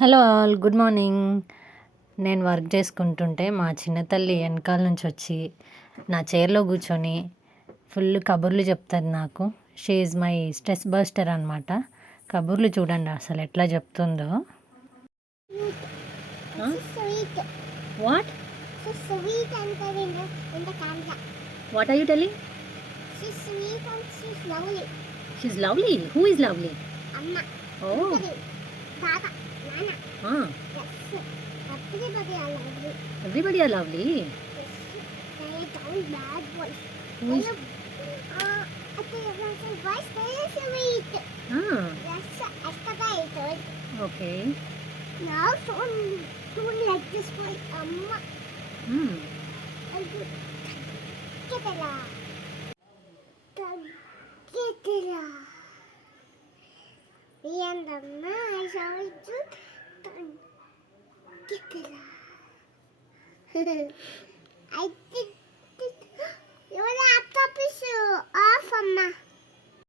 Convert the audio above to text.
Hello all good morning. నేను work చేసుకుంటుంటే మా చిన్న తల్లి వెనకాల నుంచి వచ్చి నా చైర్లో కూర్చొని ఫుల్ కబుర్లు చెప్తుంది నాకు. She is my stress buster అనమాట. కబుర్లు చూడండి అసలు ఎట్లా చెప్తుందో. Huh? She's sweet. What She's sweet and in the camera. What are you telling? She's sweet and she's lovely. She's lovely. Who is lovely? Amma. Oh Dada. Nana. Yes. Everybody are lovely. Everybody are lovely. Yes. They don't bad boys. Who is- I think your voice very sweet. Yes. Yesterday I told. Okay. Now don't like this boy. Amma. Get it la. Get it la. Me and Amma I shall do. Get it la. I did. Yola.